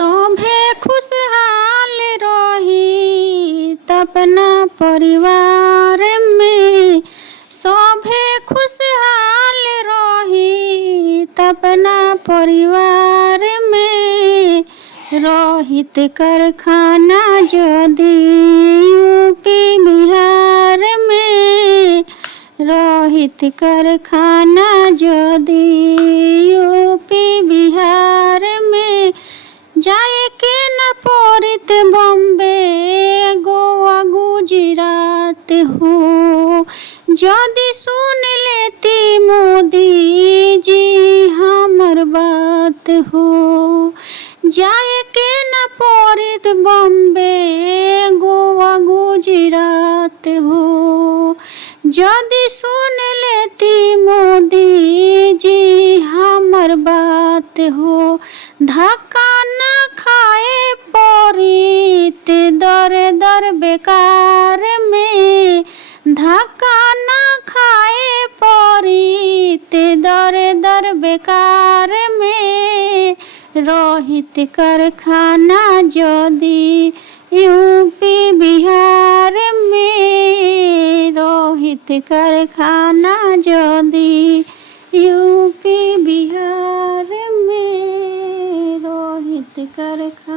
सभे खुशहाल रही अपना परिवार में। सभे खुशहाल रही अपना परिवार में। रहित कारखाना यदि यूपी बिहार में। रहित कारखाना यदि यूपी बिहार में। जाए के न पड़ित बॉम्बे गोवा गुजरात हो। यदि सुन लेती मोदी जी हमर बात हो। जाए के न पड़ित बॉम्बे गोवा गुजरात हो। यदि सुन लेती मोदी जी हमर बात हो। धक्का न खाए पड़ित दर दर बेकार में। धक्का न खाए पड़ित दर दर बेकार में। रहित कारखाना यदि यूपी बिहार में। रहित कारखाना यदि यूपी बिहार में। रहित कारखाना।